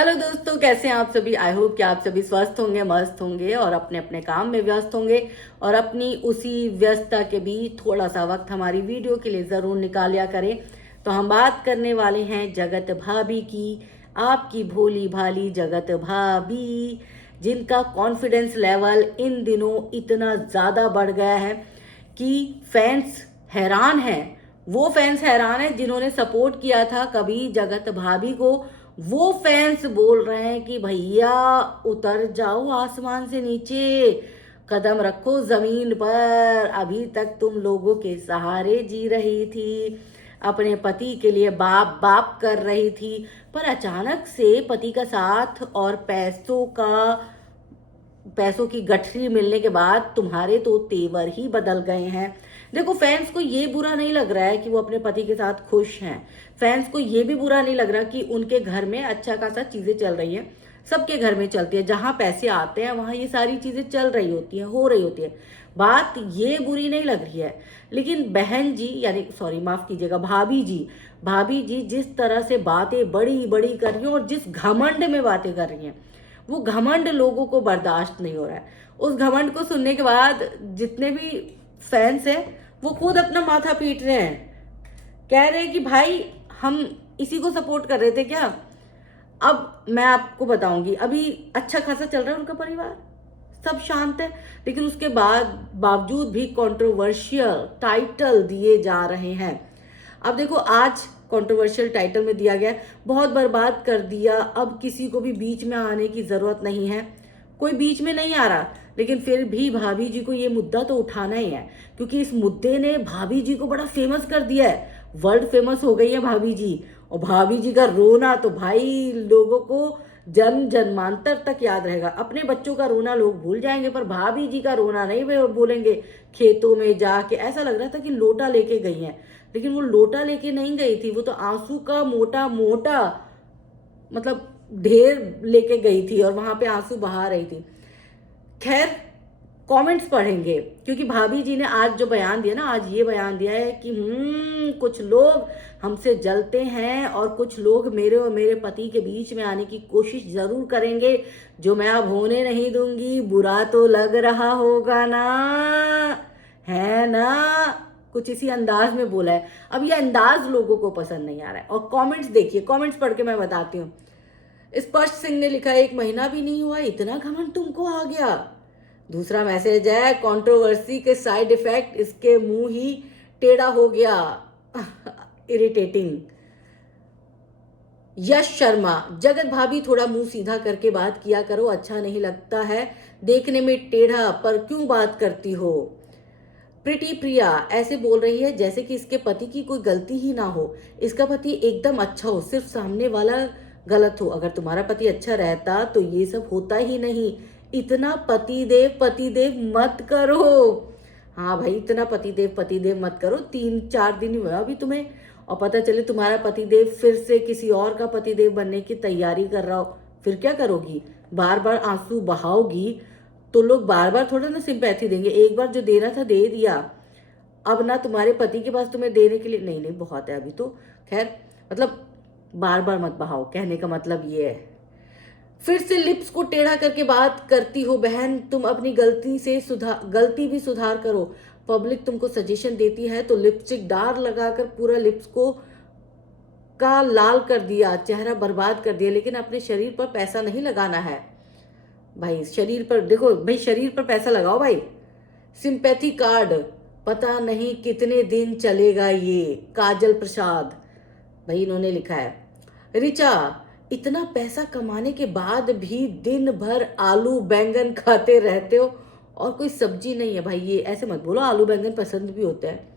Hello दोस्तों, कैसे हैं आप सभी। आई होप कि आप सभी स्वस्थ होंगे, मस्त होंगे और अपने अपने काम में व्यस्त होंगे। और अपनी उसी व्यस्तता के बीच थोड़ा सा वक्त हमारी वीडियो के लिए ज़रूर निकालिया करें। तो हम बात करने वाले हैं जगत भाभी की, आपकी भोली भाली जगत भाभी, जिनका कॉन्फिडेंस लेवल इन दिनों इतना ज़्यादा बढ़ गया है कि फैंस हैरान हैं। वो फैंस हैरान हैं जिन्होंने सपोर्ट किया था कभी जगत भाभी को। वो फैंस बोल रहे हैं कि भैया उतर जाओ आसमान से नीचे, कदम रखो जमीन पर। अभी तक तुम लोगों के सहारे जी रही थी, अपने पति के लिए बाप बाप कर रही थी, पर अचानक से पति का साथ और पैसों की गठरी मिलने के बाद तुम्हारे तो तेवर ही बदल गए हैं। देखो, फैंस को ये बुरा नहीं लग रहा है कि वो अपने पति के साथ खुश हैं। फैंस को ये भी बुरा नहीं लग रहा कि उनके घर में अच्छा खासा चीजें चल रही है। सबके घर में चलती है, जहां पैसे आते हैं वहां ये सारी चीजें चल रही होती हैं, हो रही होती है। बात ये बुरी नहीं लग रही है। लेकिन बहन जी, यानी सॉरी माफ कीजिएगा, भाभी जी जिस तरह से बातें बड़ी बड़ी कर रही हैं और जिस घमंड में बातें कर रही हैं, वो घमंड लोगों को बर्दाश्त नहीं हो रहा है। उस घमंड को सुनने के बाद जितने भी फैंस हैं वो खुद अपना माथा पीट रहे हैं, कह रहे हैं कि भाई हम इसी को सपोर्ट कर रहे थे क्या। अब मैं आपको बताऊंगी, अभी अच्छा खासा चल रहा है उनका परिवार, सब शांत है। लेकिन उसके बावजूद भी कंट्रोवर्शियल टाइटल दिए जा रहे हैं। अब देखो, आज कंट्रोवर्शियल टाइटल में दिया गया, बहुत बर्बाद कर दिया। अब किसी को भी बीच में आने की जरूरत नहीं है, कोई बीच में नहीं आ रहा। लेकिन फिर भी भाभी जी को ये मुद्दा तो उठाना ही है, क्योंकि इस मुद्दे ने भाभी जी को बड़ा फेमस कर दिया है। वर्ल्ड फेमस हो गई है भाभी जी। और भाभी जी का रोना तो भाई लोगों को जन्म जन्मांतर तक याद रहेगा। अपने बच्चों का रोना लोग भूल जाएंगे, पर भाभी जी का रोना नहीं वे भूलेंगे। खेतों में जाके ऐसा लग रहा था कि लोटा लेके गई हैं, लेकिन वो लोटा लेके नहीं गई थी, वो तो आंसू का मोटा मोटा मतलब ढेर लेके गई थी और वहां पे आंसू बहा रही थी। खैर, कमेंट्स पढ़ेंगे, क्योंकि भाभी जी ने आज जो बयान दिया ना, आज ये बयान दिया है कि कुछ लोग हमसे जलते हैं और कुछ लोग मेरे और मेरे पति के बीच में आने की कोशिश जरूर करेंगे, जो मैं अब होने नहीं दूंगी। बुरा तो लग रहा होगा ना, है ना। कुछ इसी अंदाज में बोला है। अब ये अंदाज लोगों को पसंद नहीं आ रहा है। और कमेंट्स देखिए, कमेंट्स पढ़ के मैं बताती हूँ। स्पष्ट सिंह ने लिखा, एक महीना भी नहीं हुआ इतना घमंड तुमको आ गया। दूसरा मैसेज है, कंट्रोवर्सी के साइड इफेक्ट, इसके मुंह ही टेढ़ा हो गया। इरिटेटिंग। यश शर्मा, जगत भाभी थोड़ा मुंह सीधा करके बात किया करो, अच्छा नहीं लगता है देखने में टेढ़ा पर क्यों बात करती हो। प्रीति प्रिया ऐसे बोल रही है जैसे कि इसके पति की कोई गलती ही ना हो। इसका पति एकदम अच्छा हो, सिर्फ सामने वाला गलत हो। अगर तुम्हारा पति अच्छा रहता तो ये सब होता ही नहीं। इतना पति देव मत करो। हाँ भाई, इतना पति देव मत करो। 3-4 दिन हुआ अभी तुम्हें, और पता चले तुम्हारा पति देव फिर से किसी और का पति देव बनने की तैयारी कर रहा हो, फिर क्या करोगी। बार बार आंसू बहाओगी तो लोग बार बार थोड़ा ना सिंपैथी देंगे। एक बार जो देना था दे दिया, अब ना तुम्हारे पति के पास तुम्हें देने के लिए नहीं। नहीं, बहुत है अभी तो। खैर, मतलब बार बार मत बहाओ, कहने का मतलब ये है। फिर से लिप्स को टेढ़ा करके बात करती हो बहन, तुम अपनी गलती भी सुधार करो। पब्लिक तुमको सजेशन देती है तो लिपस्टिक डार्क लगाकर पूरा लिप्स को का लाल कर दिया, चेहरा बर्बाद कर दिया। लेकिन अपने शरीर पर पैसा नहीं लगाना है भाई। शरीर पर देखो भाई, शरीर पर पैसा लगाओ भाई। सिंपैथी कार्ड पता नहीं कितने दिन चलेगा ये। काजल प्रसाद भाई इन्होंने लिखा है। रिचा, इतना पैसा कमाने के बाद भी दिन भर आलू बैंगन खाते रहते हो और कोई सब्जी नहीं है। भाई ये ऐसे मत बोलो, आलू बैंगन पसंद भी होते हैं।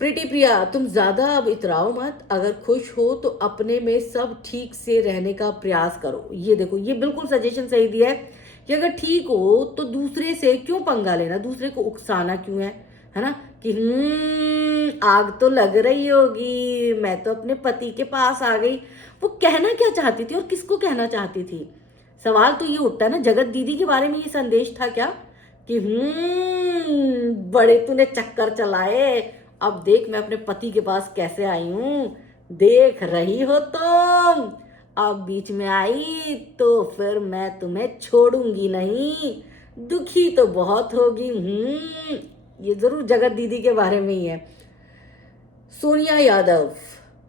प्रीति प्रिया, तुम ज्यादा अब इतराओ मत। अगर खुश हो तो अपने में सब ठीक से रहने का प्रयास करो। ये देखो, ये बिल्कुल सजेशन सही दिया है कि अगर ठीक हो तो दूसरे से क्यों पंगा लेना, दूसरे को उकसाना क्यों है ना। कि आग तो लग रही होगी, मैं तो अपने पति के पास आ गई। वो कहना क्या चाहती थी और किसको कहना चाहती थी। सवाल तो ये उठता है ना, जगत दीदी के बारे में ये संदेश था क्या कि बड़े तूने चक्कर चलाए, अब देख मैं अपने पति के पास कैसे आई हूं, देख रही हो तुम। अब बीच में आई तो फिर मैं तुम्हें छोड़ूंगी नहीं, दुखी तो बहुत होगी। ये जरूर जगत दीदी के बारे में ही है। सोनिया यादव,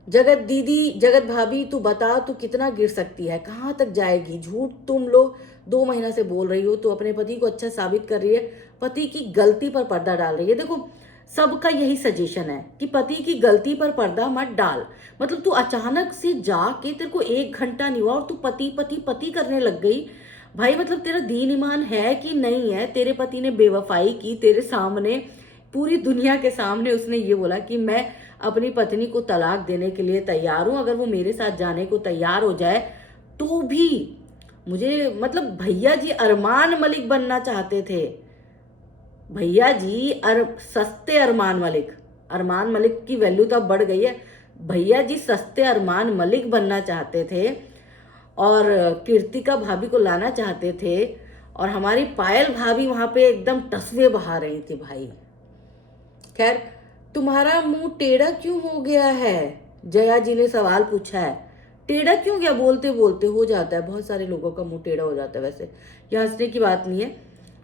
जगत दीदी, जगत भाभी तू बता, तू कितना गिर सकती है, कहाँ तक जाएगी। झूठ तुम लोग 2 महीना से बोल रही हो, तू अपने पति को अच्छा साबित कर रही है, पति की गलती पर पर्दा डाल रही है। देखो सबका यही सजेशन है कि पति की गलती पर पर्दा मत डाल। मतलब तू अचानक से जाके, तेरे को 1 घंटा नहीं हुआ और तू पति पति पति करने लग गई। भाई मतलब तेरा दीन ईमान है कि नहीं है। तेरे पति ने बेवफाई की तेरे सामने, पूरी दुनिया के सामने उसने ये बोला कि मैं अपनी पत्नी को तलाक देने के लिए तैयार हूं, अगर वो मेरे साथ जाने को तैयार हो जाए तो भी। मुझे मतलब भैया जी अरमान मलिक बनना चाहते थे। भैया जी सस्ते अरमान मलिक, अरमान मलिक की वैल्यू तो अब बढ़ गई है। भैया जी सस्ते अरमान मलिक बनना चाहते थे और कीर्तिका भाभी को लाना चाहते थे, और हमारी पायल भाभी वहां पे एकदम तस्वे बहा रही थी भाई। खैर, तुम्हारा मुंह टेढ़ा क्यों हो गया है, जया जी ने सवाल पूछा है। टेढ़ा क्यों गया, बोलते बोलते हो जाता है, बहुत सारे लोगों का मुंह टेढ़ा हो जाता है। वैसे यह हंसने की बात नहीं है,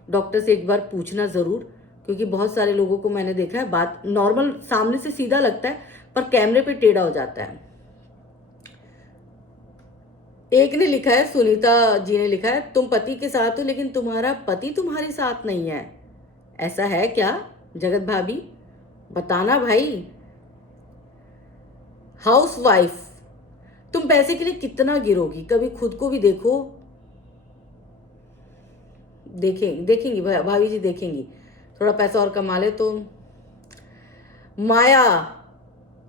डॉक्टर से एक बार पूछना जरूर, क्योंकि बहुत सारे लोगों को मैंने देखा है बात नॉर्मल सामने से सीधा लगता है पर कैमरे पे टेढ़ा हो जाता है। एक ने लिखा है, सुनीता जी ने लिखा है, तुम पति के साथ हो लेकिन तुम्हारा पति तुम्हारे साथ नहीं है, ऐसा है क्या जगत भाभी, बताना भाई। हाउस वाइफ, तुम पैसे के लिए कितना गिरोगी, कभी खुद को भी देखो। देखेंगी भाभी जी, देखेंगी, थोड़ा पैसा और कमा ले तो। माया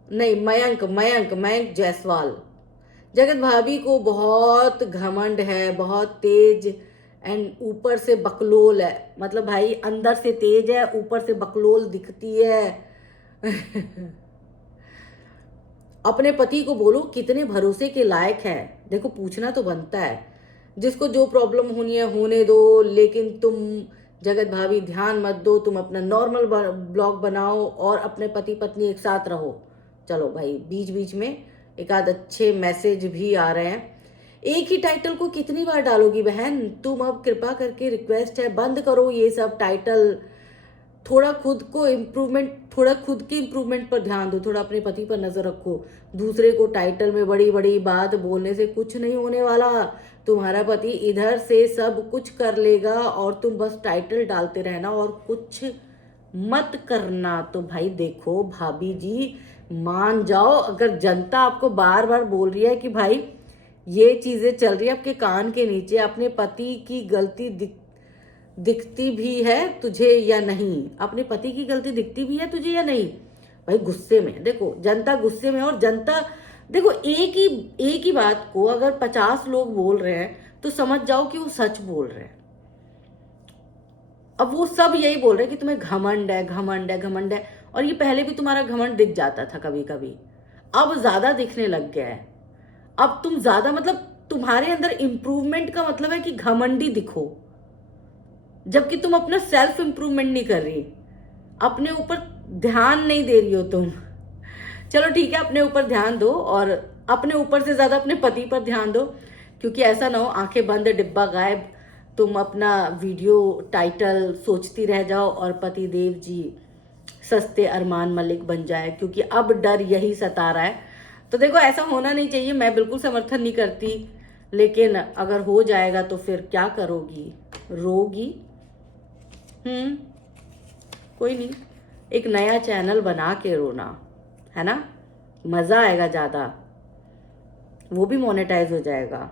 नहीं, मयंक जायसवाल, जगत भाभी को बहुत घमंड है, बहुत तेज, एंड ऊपर से बकलोल है। मतलब भाई अंदर से तेज है, ऊपर से बकलोल दिखती है। अपने पति को बोलो कितने भरोसे के लायक है। देखो पूछना तो बनता है, जिसको जो प्रॉब्लम होनी है होने दो, लेकिन तुम जगत भाभी ध्यान मत दो, तुम अपना नॉर्मल ब्लॉग बनाओ और अपने पति पत्नी एक साथ रहो। चलो भाई, बीच बीच में एक आध अच्छे मैसेज भी आ रहे हैं। एक ही टाइटल को कितनी बार डालोगी बहन, तुम अब कृपा करके रिक्वेस्ट है बंद करो ये सब टाइटल। थोड़ा खुद को इम्प्रूवमेंट, थोड़ा खुद की इम्प्रूवमेंट पर ध्यान दो, थोड़ा अपने पति पर नजर रखो। दूसरे को टाइटल में बड़ी बड़ी बात बोलने से कुछ नहीं होने वाला। तुम्हारा पति इधर से सब कुछ कर लेगा और तुम बस टाइटल डालते रहना और कुछ मत करना। तो भाई देखो भाभी जी, मान जाओ। अगर जनता आपको बार बार बोल रही है कि भाई ये चीजें चल रही है आपके कान के नीचे, अपने पति की गलती दिखती भी है तुझे या नहीं, अपने पति की गलती दिखती भी है तुझे या नहीं। भाई गुस्से में, देखो जनता गुस्से में, और जनता देखो एक ही बात को अगर 50 लोग बोल रहे हैं तो समझ जाओ कि वो सच बोल रहे हैं। अब वो सब यही बोल रहे हैं कि तुम्हें घमंड है, घमंड है, घमंड है, और ये पहले भी तुम्हारा घमंड दिख जाता था कभी कभी, अब ज्यादा दिखने लग गया है। अब तुम ज्यादा, मतलब तुम्हारे अंदर इंप्रूवमेंट का मतलब है कि घमंडी दिखो, जबकि तुम अपना सेल्फ इंप्रूवमेंट नहीं कर रही, अपने ऊपर ध्यान नहीं दे रही हो तुम। चलो ठीक है, अपने ऊपर ध्यान दो, और अपने ऊपर से ज्यादा अपने पति पर ध्यान दो, क्योंकि ऐसा ना हो आंखें बंद डिब्बा गायब, तुम अपना वीडियो टाइटल सोचती रह जाओ और पति देव जी सस्ते अरमान मलिक बन जाए, क्योंकि अब डर यही सता रहा है। तो देखो ऐसा होना नहीं चाहिए, मैं बिल्कुल समर्थन नहीं करती, लेकिन अगर हो जाएगा तो फिर क्या करोगी, रोगी। कोई नहीं, एक नया चैनल बना के रोना, है ना, मजा आएगा ज्यादा, वो भी मोनेटाइज हो जाएगा।